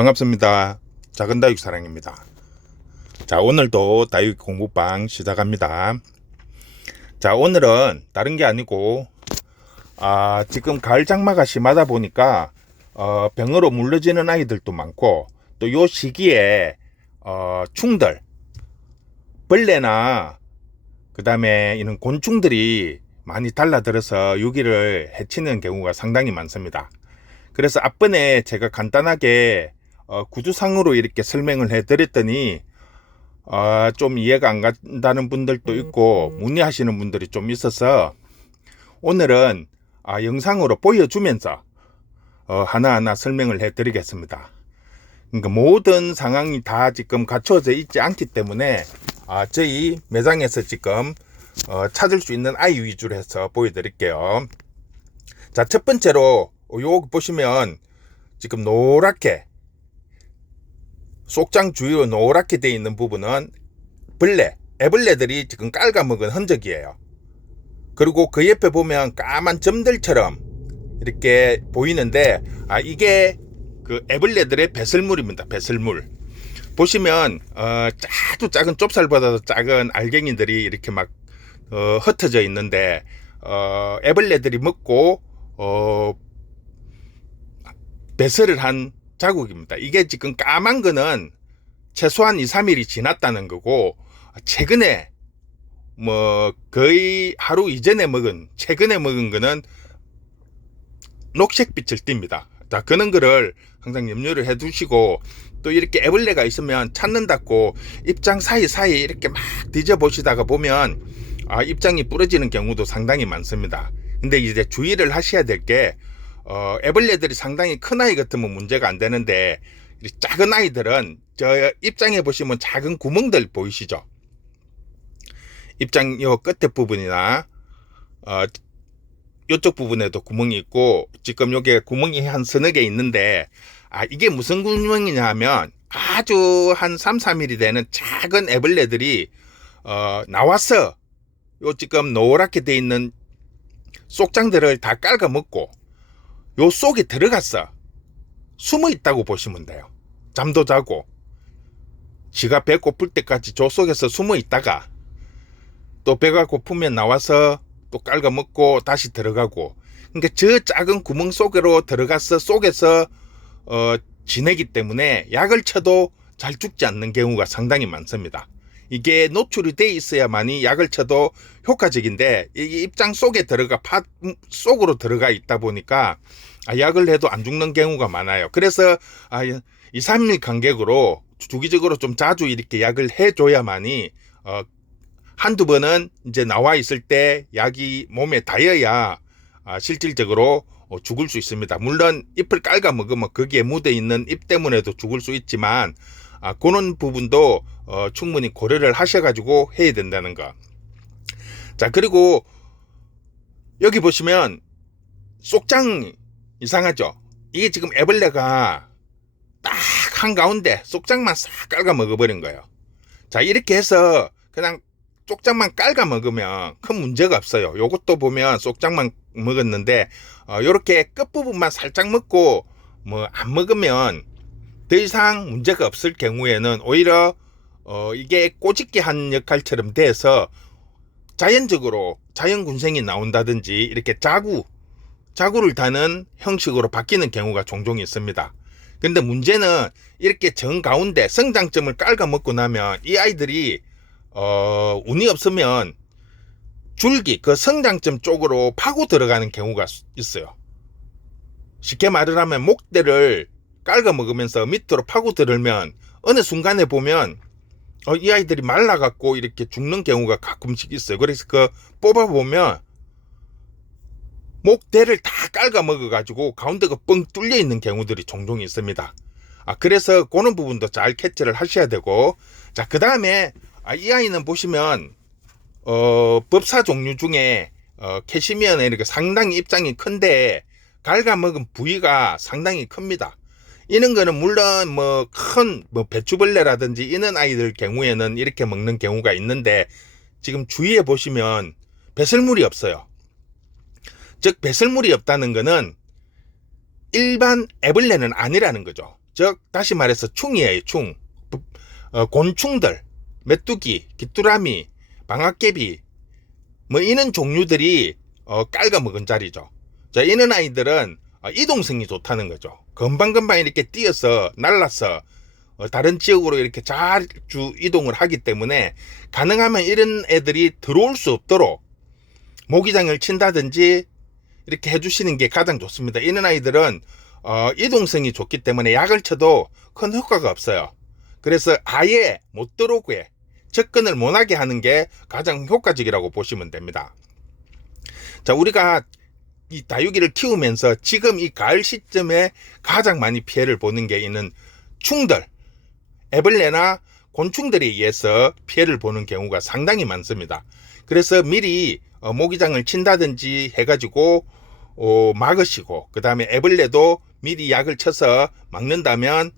반갑습니다. 작은 다육 사랑입니다. 자, 오늘도 다육 공부방 시작합니다. 자, 오늘은 다른 게 아니고 지금 가을 장마가 심하다 보니까 병으로 물러지는 아이들도 많고, 또 요 시기에 충들, 벌레나 그 다음에 이런 곤충들이 많이 달라들어서 유기를 해치는 경우가 상당히 많습니다. 그래서 앞번에 제가 간단하게 구두상으로 이렇게 설명을 해 드렸더니 좀 이해가 안 간다는 분들도 있고 문의하시는 분들이 좀 있어서, 오늘은 영상으로 보여주면서 하나하나 설명을 해 드리겠습니다. 그러니까 모든 상황이 다 지금 갖춰져 있지 않기 때문에 저희 매장에서 지금 찾을 수 있는 아이 위주로 해서 보여드릴게요. 자, 첫 번째로 요 보시면 지금 노랗게, 속장 주위로 노랗게 되어 있는 부분은 애벌레들이 지금 깔아먹은 흔적이에요. 그리고 그 옆에 보면 까만 점들처럼 이렇게 보이는데 이게 그 애벌레들의 배설물입니다. 배설물. 보시면 아주 작은 좁쌀보다도 작은 알갱이들이 이렇게 막 흩어져 있는데 애벌레들이 먹고 배설을 한 자국입니다. 이게 지금 까만 거는 최소한 2-3일이 지났다는 거고, 최근에 거의 하루 이전에 최근에 먹은 거는 녹색빛을 띱니다. 자, 그런 거를 항상 염려를 해 두시고, 또 이렇게 애벌레가 있으면 찾는다고 입장 사이사이 이렇게 막 뒤져보시다가 보면 입장이 부러지는 경우도 상당히 많습니다. 근데 이제 주의를 하셔야 될 게, 애벌레들이 상당히 큰 아이 같으면 문제가 안 되는데, 작은 아이들은 저 입장에 보시면 작은 구멍들 보이시죠? 입장 요 끝에 부분이나 요쪽 부분에도 구멍이 있고, 지금 요게 구멍이 한 서너 개 있는데, 이게 무슨 구멍이냐 하면 아주 한 3-4mm 되는 작은 애벌레들이 나와서 요 지금 노랗게 돼 있는 속장들을 다 깔아먹고 요 속에 들어갔어 숨어 있다고 보시면 돼요. 잠도 자고 지가 배 고플 때까지 저 속에서 숨어 있다가 또 배가 고프면 나와서 또 깔아먹고 다시 들어가고, 그러니까 저 작은 구멍 속으로 들어가서 속에서 지내기 때문에 약을 쳐도 잘 죽지 않는 경우가 상당히 많습니다. 이게 노출이 돼 있어야만이 약을 쳐도 효과적인데, 이게 입장 속에 팥 속으로 들어가 있다 보니까 약을 해도 안 죽는 경우가 많아요. 그래서 2-3일 간격으로 주기적으로 좀 자주 이렇게 약을 해줘야만이 한두 번은 이제 나와 있을 때 약이 몸에 닿아야 실질적으로 죽을 수 있습니다. 물론 잎을 깔아 먹으면 거기에 묻어 있는 잎 때문에도 죽을 수 있지만 그런 부분도 충분히 고려를 하셔가지고 해야 된다는 거. 자, 그리고 여기 보시면 속장 이상하죠? 이게 지금 애벌레가 딱 한가운데 속장만 싹 깔아 먹어버린 거예요. 자, 이렇게 해서 그냥 속장만 깔아 먹으면 큰 문제가 없어요. 요것도 보면 속장만 먹었는데 요렇게 끝부분만 살짝 먹고 안 먹으면 더 이상 문제가 없을 경우에는 오히려 이게 꼬집게 한 역할처럼 돼서 자연적으로 자연군생이 나온다든지 이렇게 자구를 다는 형식으로 바뀌는 경우가 종종 있습니다. 근데 문제는 이렇게 정 가운데 성장점을 깔아 먹고 나면 이 아이들이 운이 없으면 줄기 그 성장점 쪽으로 파고 들어가는 경우가 있어요. 쉽게 말을 하면 목대를 깔아 먹으면서 밑으로 파고 들으면 어느 순간에 보면 이 아이들이 말라갖고 이렇게 죽는 경우가 가끔씩 있어요. 그래서 뽑아보면 목대를 다 깔아 먹어가지고 가운데가 뻥 뚫려 있는 경우들이 종종 있습니다. 그래서 그런 부분도 잘 캐치를 하셔야 되고, 자, 그 다음에 이 아이는 보시면 법사 종류 중에 캐시미어는 이렇게 상당히 입장이 큰데 갉아먹은 부위가 상당히 큽니다. 이런 거는 물론 큰 배추벌레라든지 이런 아이들 경우에는 이렇게 먹는 경우가 있는데, 지금 주위에 보시면 배설물이 없어요. 즉 배설물이 없다는 거는 일반 애벌레는 아니라는 거죠. 즉 다시 말해서 충이에요. 충. 곤충들, 메뚜기, 귀뚜라미, 방앗개비 뭐 이런 종류들이 깔아먹은 자리죠. 자, 이런 아이들은 이동성이 좋다는 거죠. 금방금방 이렇게 뛰어서 날라서 다른 지역으로 이렇게 자주 이동을 하기 때문에 가능하면 이런 애들이 들어올 수 없도록 모기장을 친다든지 이렇게 해주시는 게 가장 좋습니다. 이런 아이들은 이동성이 좋기 때문에 약을 쳐도 큰 효과가 없어요. 그래서 아예 못 들어오게 접근을 못하게 하는 게 가장 효과적이라고 보시면 됩니다. 자, 우리가 이 다육이를 키우면서 지금 이 가을 시점에 가장 많이 피해를 보는 게 있는 충들, 애벌레나 곤충들에 의해서 피해를 보는 경우가 상당히 많습니다. 그래서 미리 모기장을 친다든지 해가지고 막으시고, 그 다음에 애벌레도 미리 약을 쳐서 막는다면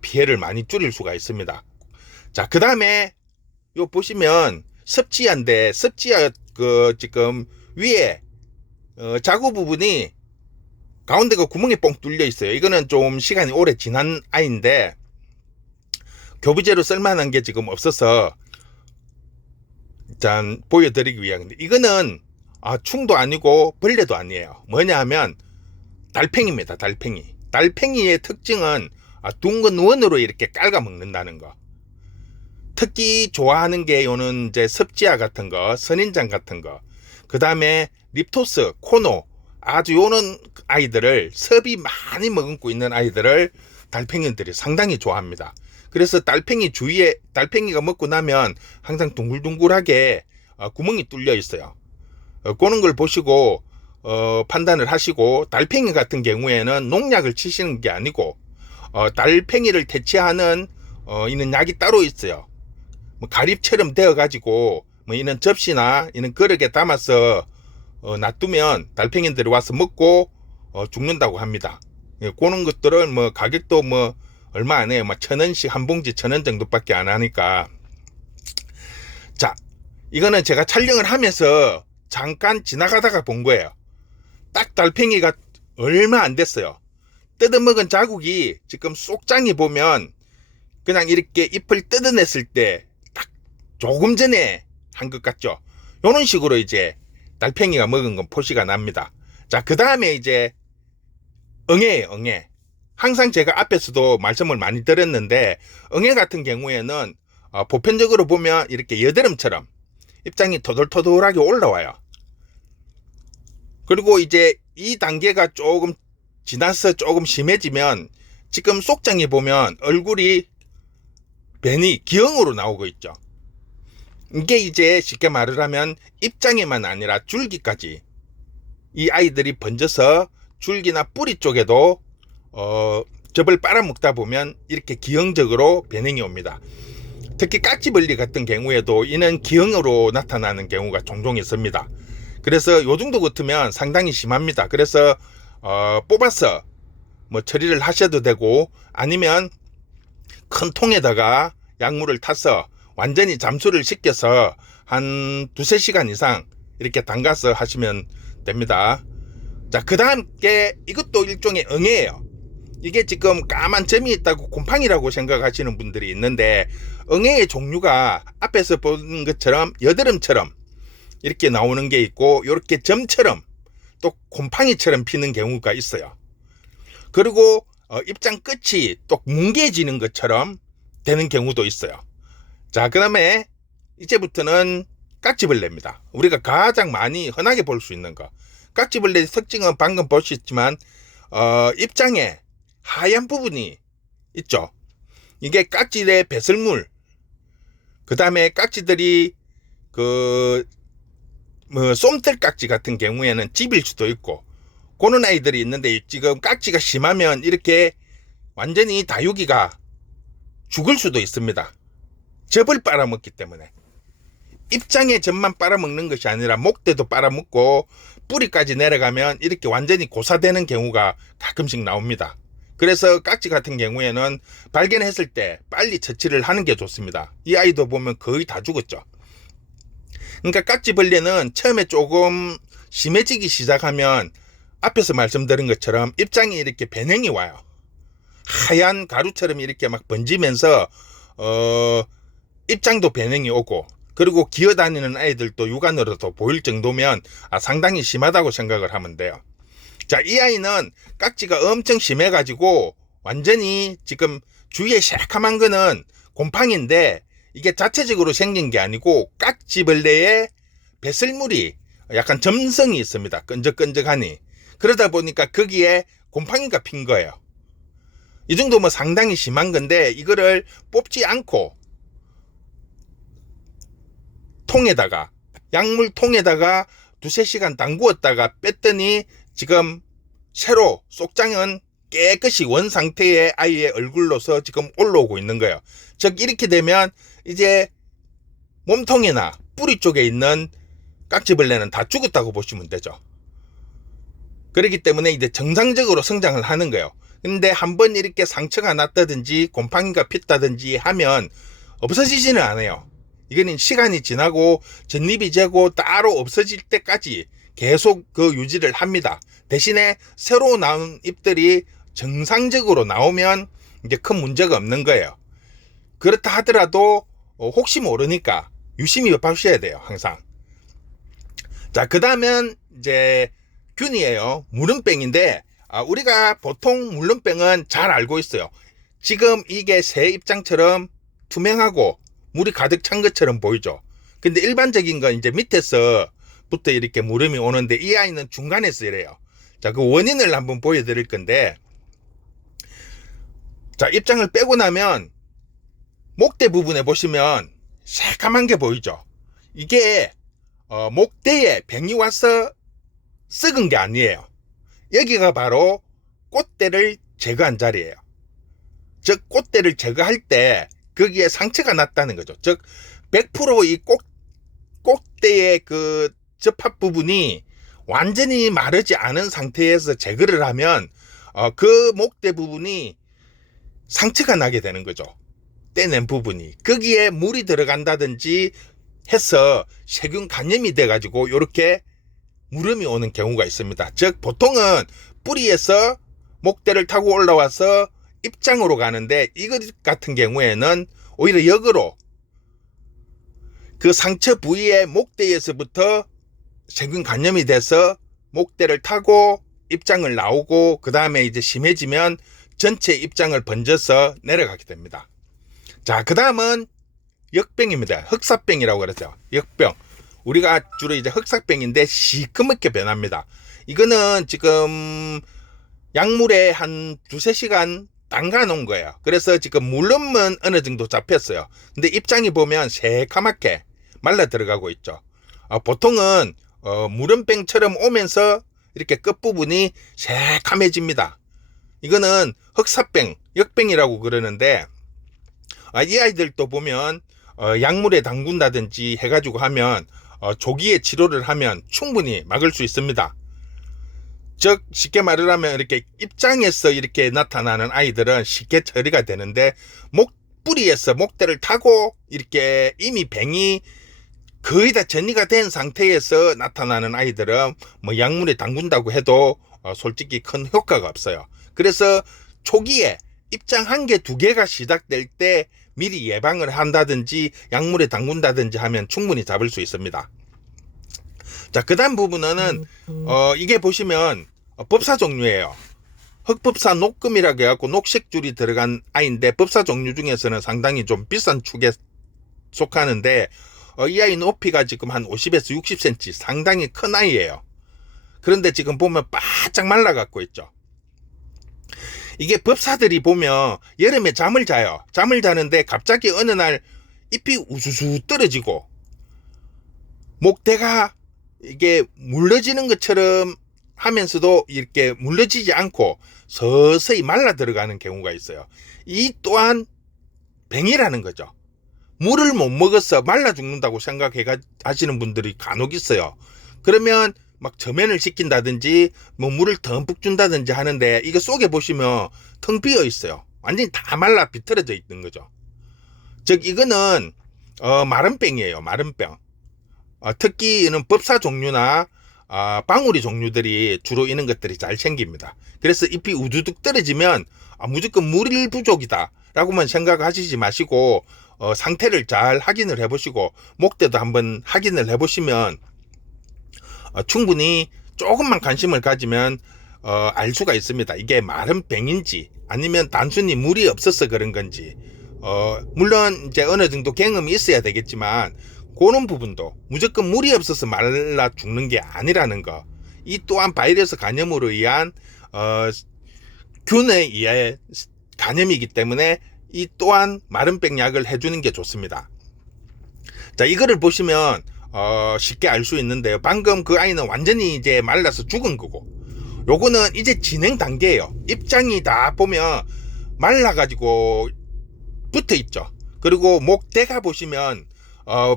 피해를 많이 줄일 수가 있습니다. 자, 그 다음에 요 보시면 습지야인데, 습지야 지금 위에 자구 부분이 가운데가 구멍이 뻥 뚫려 있어요. 이거는 좀 시간이 오래 지난 아이인데 교비제로 쓸만한 게 지금 없어서 일단 보여드리기 위한. 이거는 충도 아니고 벌레도 아니에요. 뭐냐 하면 달팽이입니다. 달팽이의 특징은 둥근 원으로 이렇게 깔아 먹는다는 거. 특히 좋아하는 게 요는 이제 습지야 같은 거, 선인장 같은 거, 그 다음에 립토스, 코노, 아주 요는 아이들을, 섭이 많이 머금고 있는 아이들을 달팽이들이 상당히 좋아합니다. 그래서 달팽이 주위에, 달팽이가 먹고 나면 항상 둥글둥글하게 구멍이 뚫려 있어요. 그런 걸 보시고 판단을 하시고, 달팽이 같은 경우에는 농약을 치시는 게 아니고 달팽이를 대체하는 이는 약이 따로 있어요. 뭐 가립처럼 되어 가지고 뭐 이는 접시나 이는 그릇에 담아서 놔두면 달팽이들이 와서 먹고 죽는다고 합니다. 그런 것들은 뭐 가격도 뭐 얼마 안 해요. 뭐 1,000원씩 한 봉지 1,000원 정도밖에 안 하니까. 자, 이거는 제가 촬영을 하면서 잠깐 지나가다가 본 거예요. 딱 달팽이가 얼마 안 됐어요. 뜯어먹은 자국이 지금 속장이 보면 그냥 이렇게 잎을 뜯어냈을 때 딱 조금 전에 한 것 같죠. 요런 식으로 이제 달팽이가 먹은 건 표시가 납니다. 자, 그 다음에 이제 응애예요. 응애. 항상 제가 앞에서도 말씀을 많이 드렸는데, 응애 같은 경우에는 보편적으로 보면 이렇게 여드름처럼 입장이 토돌토돌하게 올라와요. 그리고 이제 이 단계가 조금 지나서 조금 심해지면 지금 속장에 보면 얼굴이 벤이 기형으로 나오고 있죠. 이게 이제 쉽게 말을 하면 입장에만 아니라 줄기까지 이 아이들이 번져서 줄기나 뿌리 쪽에도 접을 빨아먹다 보면 이렇게 기형적으로 변형이 옵니다. 특히 깍지벌레 같은 경우에도 이는 기형으로 나타나는 경우가 종종 있습니다. 그래서 요 정도 같으면 상당히 심합니다. 그래서 뽑아서 뭐 처리를 하셔도 되고, 아니면 큰 통에다가 약물을 타서 완전히 잠수를 시켜서 한 2-3시간 이상 이렇게 담가서 하시면 됩니다. 자, 그 다음 게 이것도 일종의 응애예요. 이게 지금 까만 점이 있다고 곰팡이라고 생각하시는 분들이 있는데, 응애의 종류가 앞에서 보는 것처럼 여드름처럼 이렇게 나오는 게 있고, 이렇게 점처럼 또 곰팡이처럼 피는 경우가 있어요. 그리고 입장 끝이 또 뭉개지는 것처럼 되는 경우도 있어요. 자, 그 다음에 이제부터는 깍지벌레입니다. 우리가 가장 많이 흔하게 볼 수 있는 거. 깍지벌레의 특징은 방금 보셨지만 입장에 하얀 부분이 있죠. 이게 깍지의 배설물, 그 다음에 깍지들이 쏨털 깍지 같은 경우에는 집일 수도 있고, 그런 아이들이 있는데, 지금 깍지가 심하면 이렇게 완전히 다육이가 죽을 수도 있습니다. 접을 빨아먹기 때문에. 입장의 접만 빨아먹는 것이 아니라 목대도 빨아먹고 뿌리까지 내려가면 이렇게 완전히 고사되는 경우가 가끔씩 나옵니다. 그래서 깍지 같은 경우에는 발견했을 때 빨리 처치를 하는 게 좋습니다. 이 아이도 보면 거의 다 죽었죠. 그러니까 깍지벌레는 처음에 조금 심해지기 시작하면 앞에서 말씀드린 것처럼 입장이 이렇게 변형이 와요. 하얀 가루처럼 이렇게 막 번지면서 입장도 변형이 오고, 그리고 기어다니는 아이들도 육안으로도 보일 정도면 상당히 심하다고 생각을 하면 돼요. 자, 이 아이는 깍지가 엄청 심해가지고 완전히 지금 주위에 새카만 거는 곰팡인데, 이게 자체적으로 생긴 게 아니고 깍지벌레의 배설물이 약간 점성이 있습니다. 끈적끈적하니. 그러다 보니까 거기에 곰팡이가 핀 거예요. 이 정도면 상당히 심한 건데, 이거를 뽑지 않고 통에다가, 약물통에다가 두세 시간 담구었다가 뺐더니 지금 새로 속장은 깨끗이 원 상태의 아이의 얼굴로서 지금 올라오고 있는 거예요. 즉 이렇게 되면 이제 몸통이나 뿌리 쪽에 있는 깍지벌레는 다 죽었다고 보시면 되죠. 그렇기 때문에 이제 정상적으로 성장을 하는 거예요. 근데 한번 이렇게 상처가 났다든지 곰팡이가 폈다든지 하면 없어지지는 않아요. 이거는 시간이 지나고 전립이 재고 따로 없어질 때까지 계속 그 유지를 합니다. 대신에 새로 나온 잎들이 정상적으로 나오면 이제 큰 문제가 없는 거예요. 그렇다 하더라도 혹시 모르니까 유심히 봐주셔야 돼요, 항상. 자, 그 다음은 이제 균이에요. 물음병인데, 우리가 보통 물음병은 잘 알고 있어요. 지금 이게 새 입장처럼 투명하고 물이 가득 찬 것처럼 보이죠. 근데 일반적인 건 이제 밑에서부터 이렇게 물음이 오는데, 이 아이는 중간에서 이래요. 자, 그 원인을 한번 보여드릴 건데, 자, 입장을 빼고 나면 목대 부분에 보시면 새까만 게 보이죠. 이게 목대에 병이 와서 썩은 게 아니에요. 여기가 바로 꽃대를 제거한 자리예요. 즉 꽃대를 제거할 때 거기에 상처가 났다는 거죠. 즉 100% 이 꽃대의 그 접합 부분이 완전히 마르지 않은 상태에서 제거를 하면 그 목대 부분이 상처가 나게 되는 거죠. 떼낸 부분이. 거기에 물이 들어간다든지 해서 세균 감염이 돼가지고 이렇게 물음이 오는 경우가 있습니다. 즉 보통은 뿌리에서 목대를 타고 올라와서 입장으로 가는데, 이것 같은 경우에는 오히려 역으로 그 상처 부위의 목대에서부터 세균 감염이 돼서 목대를 타고 입장을 나오고, 그 다음에 이제 심해지면 전체 입장을 번져서 내려가게 됩니다. 자, 그 다음은 역병입니다. 흑사병이라고 그러죠. 역병. 우리가 주로 이제 흑사병인데 시커멓게 변합니다. 이거는 지금 약물에 한 두세 시간 담가 놓은 거예요. 그래서 지금 물음은 어느 정도 잡혔어요. 근데 입장이 보면 새카맣게 말라 들어가고 있죠. 보통은 물음병처럼 오면서 이렇게 끝부분이 새카매집니다. 이거는 흑사병, 역병이라고 그러는데, 이 아이들도 보면 약물에 담근다든지 해가지고 하면 조기에 치료를 하면 충분히 막을 수 있습니다. 즉 쉽게 말을 하면 이렇게 입장에서 이렇게 나타나는 아이들은 쉽게 처리가 되는데, 뿌리에서 목대를 타고 이렇게 이미 병이 거의 다 전이가 된 상태에서 나타나는 아이들은 뭐 약물에 담근다고 해도 솔직히 큰 효과가 없어요. 그래서 초기에 입장 1개, 2개가 시작될 때 미리 예방을 한다든지 약물에 담근다든지 하면 충분히 잡을 수 있습니다. 자, 그 다음 부분은 이게 보시면 법사 종류예요. 흑법사 녹금이라고 해갖고 녹색줄이 들어간 아이인데, 법사 종류 중에서는 상당히 좀 비싼 축에 속하는데, 이 아이 높이가 지금 한 50에서 60cm, 상당히 큰 아이예요. 그런데 지금 보면 바짝 말라갖고 있죠. 이게 법사들이 보면 여름에 잠을 자요. 잠을 자는데 갑자기 어느 날 잎이 우수수 떨어지고 목대가 이게 물러지는 것처럼 하면서도 이렇게 물러지지 않고 서서히 말라 들어가는 경우가 있어요. 이 또한 병이라는 거죠. 물을 못 먹어서 말라 죽는다고 생각해 하시는 분들이 간혹 있어요. 그러면 막 저면을 시킨다든지 뭐 물을 듬뿍 준다든지 하는데, 이거 속에 보시면 텅 비어 있어요. 완전히 다 말라 비틀어져 있는 거죠. 즉 이거는 마른병이에요. 마른병. 특히 이는 법사 종류나 방울이 종류들이 주로 이런 것들이 잘 생깁니다. 그래서 잎이 우두둑 떨어지면 무조건 물 부족이다 라고만 생각하시지 마시고 상태를 잘 확인을 해보시고 목대도 한번 확인을 해보시면 충분히 조금만 관심을 가지면 알 수가 있습니다. 이게 마른 뱅인지 아니면 단순히 물이 없어서 그런 건지. 물론 이제 어느 정도 경험이 있어야 되겠지만 그런 부분도 무조건 물이 없어서 말라 죽는 게 아니라는 거. 이 또한 바이러스 감염으로 의한 균에 의해 감염이기 때문에 이 또한 마른 뱅 약을 해주는 게 좋습니다. 자, 이거를 보시면 쉽게 알 수 있는데요. 방금 그 아이는 완전히 이제 말라서 죽은 거고, 요거는 이제 진행 단계예요. 입장이 다 보면 말라가지고 붙어 있죠. 그리고 목대가 보시면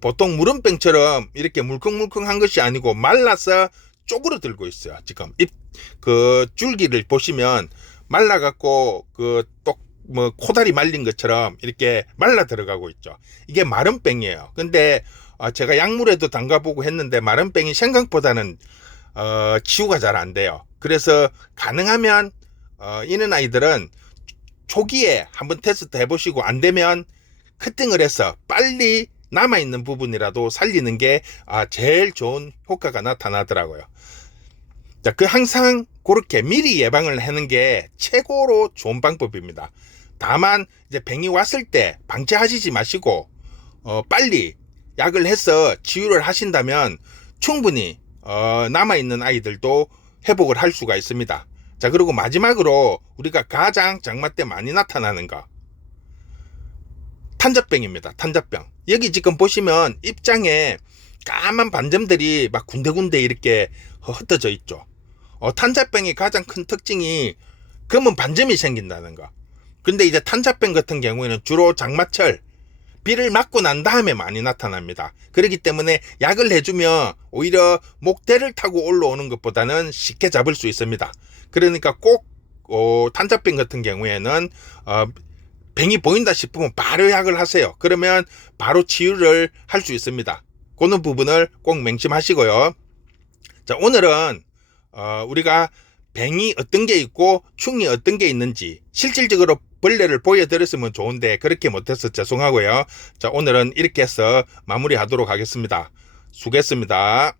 보통 무름병처럼 이렇게 물컹물컹한 것이 아니고 말라서 쪼그러들고 있어요. 지금 그 줄기를 보시면 말라갖고 뭐 코다리 말린 것처럼 이렇게 말라 들어가고 있죠. 이게 마른 뱅이에요. 근데 제가 약물에도 담가보고 했는데 마른 뱅이 생각보다는 치유가 잘 안 돼요. 그래서 가능하면 이런 아이들은 초기에 한번 테스트 해보시고 안 되면 커팅을 해서 빨리 남아있는 부분이라도 살리는 게 제일 좋은 효과가 나타나더라고요. 자, 항상 그렇게 미리 예방을 하는 게 최고로 좋은 방법입니다. 다만 이제 병이 왔을 때 방치하시지 마시고 빨리 약을 해서 치유를 하신다면 충분히 남아있는 아이들도 회복을 할 수가 있습니다. 자, 그리고 마지막으로 우리가 가장 장마 때 많이 나타나는 거, 탄저병입니다. 탄저병. 여기 지금 보시면 입장에 까만 반점들이 막 군데군데 이렇게 흩어져 있죠. 탄저병의 가장 큰 특징이 검은 반점이 생긴다는 거. 근데 이제 탄저병 같은 경우에는 주로 장마철 비를 맞고 난 다음에 많이 나타납니다. 그렇기 때문에 약을 해주면 오히려 목대를 타고 올라오는 것보다는 쉽게 잡을 수 있습니다. 그러니까 꼭 탄저병 같은 경우에는 병이 보인다 싶으면 바로 약을 하세요. 그러면 바로 치유를 할 수 있습니다. 그런 부분을 꼭 명심하시고요. 자, 오늘은 우리가 병이 어떤 게 있고 충이 어떤 게 있는지 실질적으로 벌레를 보여드렸으면 좋은데 그렇게 못해서 죄송하고요. 자, 오늘은 이렇게 해서 마무리하도록 하겠습니다. 수고했습니다.